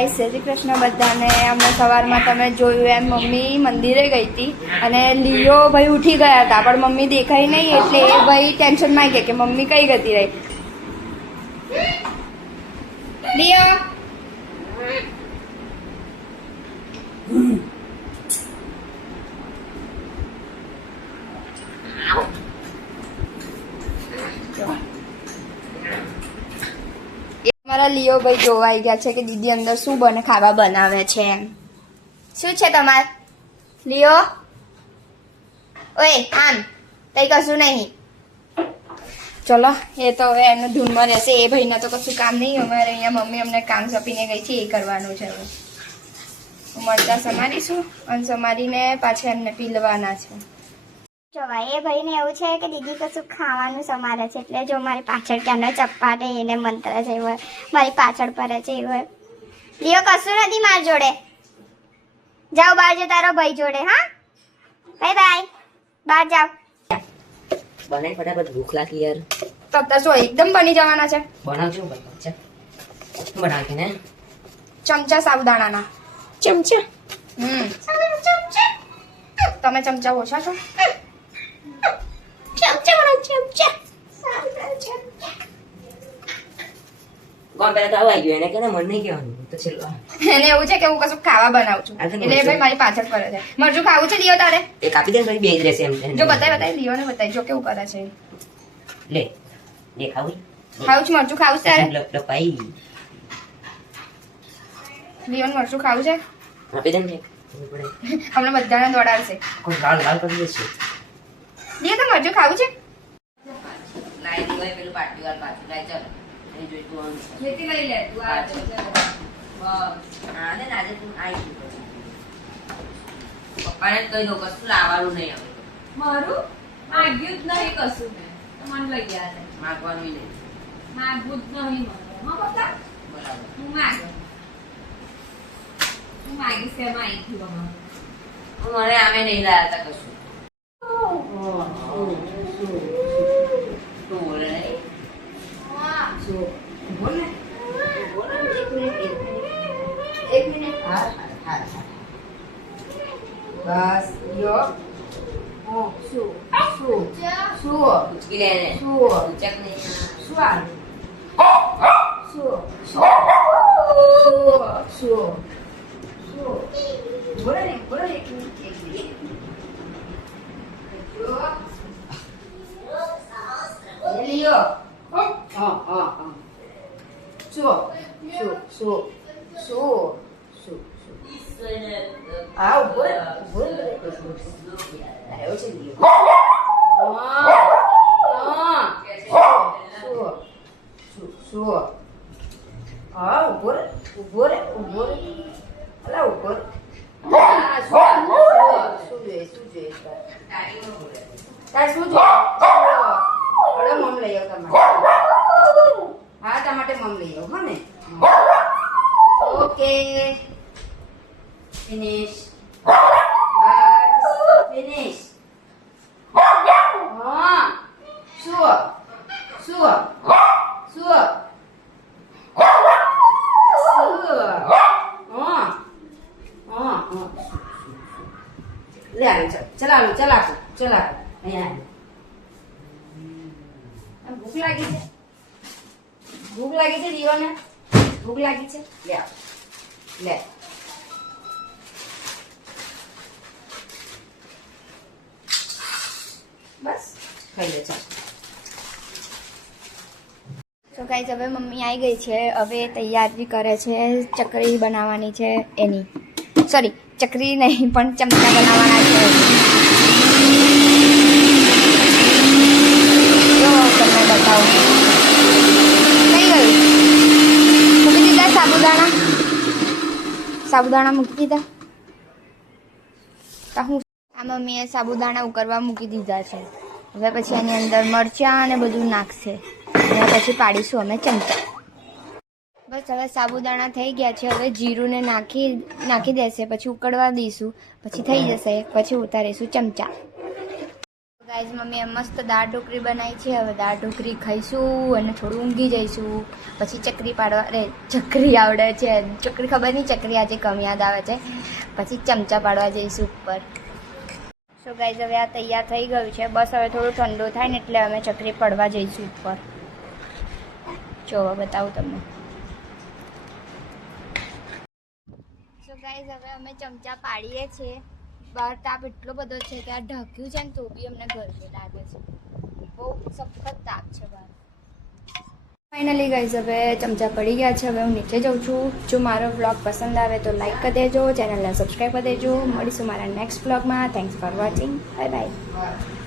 Guys જય શ્રી કૃષ્ણ બધાને. અમને સવારમાં તમે જોયું એમ મમ્મી મંદિરે ગઈ હતી અને લિયો ભાઈ ઉઠી ગયા હતા પણ મમ્મી દેખાઈ નહીં એટલે એ ભાઈ ટેન્શનમાં આવી ગયા કે મમ્મી કઈ ગતી રહી. લિયો મારા લિયો ભાઈ જોવા આવી ગયા છે કે દીદી અંદર શું બને ખાવા બનાવે છે એમ. શું છે તમાર લિયો? ઓય આમ કઈ કશું નહીં. ચલો એ તો હવે એમને ધૂનમાં રહેશે. એ ભાઈને તો કશું કામ નહીં. અમારે અહીંયા મમ્મી અમને કામ સોંપીને ગઈ છે એ કરવાનું છે. હવે મરચા સમારીશું અને સમારીને પાછા એમને પીલવાના છે. જોવા એ ભાઈને એવું છે કે દીદી કશું ખાવાનું સમારે છે એટલે જો મારી પાછળ ક્યાંનો ચપ્પા ને એને મંત્ર છે એવું મારી પાછળ પડે છે એવું. લિયો કશું નથી માર જોડે. જાઓ બહાર જો તારો ભાઈ જોડે. હા બાય બાય. બહાર જાઓ. બનાવી ફટાફટ ભૂખ લાગી યાર. તો શું એકદમ બની જવાના છે? બનાવજો બચ્ચા બનાવી ને ચમચા સાબુદાણાના ચમચા. તમે ચમચા ઓછા છો? કોણ પહેલા તો આવી ગયો એને કે મન નહીં કહેવાનું તો છેલ્લો એને એવું છે કે હું કશું ખાવા બનાવું છું એટલે એ ભાઈ મારી પાછળ કરે છે. મરચું ખાવું છે લિયો તારે? એ કાપી દે ને પછી બે જ રહેશે એમ. જો બતાય લિયો ને બતાય જો કેવું કરે છે. લે લે ખાવું ખાવું છે મરચું ખાવું છે તારે? લપાઈ લિયો ને મરચું ખાવું છે? આપી દે ને હમણાં બધાને દોડાડશે. કોઈ લાલ લાલ કરી દેશે. લિયો તો મરચું ખાવું છે? લાઈ દીવાય પેલું પાટી વાળ પાછું લાઈ ચાલ એ જોઈ તું આમ લેતી લઈ લે તું આ બસ હા ને આજે તું આવી પપ્પાને કહી દો કશું લાવવાનું નહીં આવે. મારું માગ્યું જ નહીં કશું મેં તો મને લઈ ગયા છે. માગવાનું નહીં. માગવું જ નહીં મને. હા પપ્પા બરાબર હું માગીશ એમાં આવી ગયું અમારું. મને આમે નહીં લાયા હતા કશું. તું બોલે નહીં. બોલે એક મિનિટ હા હા બસ લિયો શું ઉચકી લે ને શું ઉચક નહીં શું આ શું બોલે ને એક મિનિટ લિયો શું આ ઉભો આવ્યો છે લિયો. હા ઉભો રે અલા ઉભો રે. શું જોઈએ તાર શું જોઈએ? મમ લઈ આવ તમારે. હા તમારે મમ લઈ આવ હા ને. Okay finish. બસ ફિનિશ. હા શું લે આવી ચલાવો અહીંયા ભૂખ લાગી છે દીવાને ભૂખ લાગી છે. લે બસ ખાઈ લે ચાલ. તો ગાઈસ હવે મમ્મી આવી ગઈ છે. હવે તૈયારી કરે છે ચકરી બનાવવાની છે એની. સોરી ચકરી નહીં પણ ચમચા બનાવવાના છે. જો તમને બતાવું કઈ ગયું. મૂકી દીધા સાબુદાણા મૂકી દીધા. તો હું આ મમ્મીએ સાબુદાણા ઉકળવા મૂકી દીધા છે. હવે પછી એની અંદર મરચાં અને બધું નાખશે અને પછી પાડીશું અમે ચમચા. બસ હવે સાબુદાણા થઈ ગયા છે. હવે જીરુંને નાખી દેશે પછી ઉકળવા દઈશું પછી થઈ જશે પછી ઉતારીશું ચમચા. ગાઈઝ મમ્મીએ મસ્ત દાળ ઢોકળી બનાવી છે. હવે દાળ ઢોકળી ખાઈશું અને થોડું ઊંઘી જઈશું. પછી ચકરી પાડવા અરે ચકરી આવડે છે, ચકરી ખબર નહીં, ચકરી આજે કમ યાદ આવે છે. પછી ચમચા પાડવા જઈશું ઉપર. સો ગાઈઝ હવે આ તૈયાર થઈ ગયું છે. બસ હવે થોડું ઠંડુ થાય ને એટલે અમે ચકરી પડવા જઈશું ઉપર. જો બતાવું તમને. સો ગાઈઝ હવે અમે ચમચા પાડીએ છીએ. બહાર તાપ એટલો બધો છે કે આ ઢાંક્યું છે ને તો બી અમને ગરમી લાગે છે. બહુ સખત તાપ છે બહાર. ફાઇનલી ગાઈઝ હવે ચમચા પડી ગયા છે. હવે હું નીચે જાઉં છું. જો મારો વ્લોગ પસંદ આવે તો લાઈક કરી દેજો, ચેનલને સબસ્ક્રાઈબ કરી દેજો. મળીશું મારા નેક્સ્ટ વ્લોગમાં. Thanks for watching. Bye bye.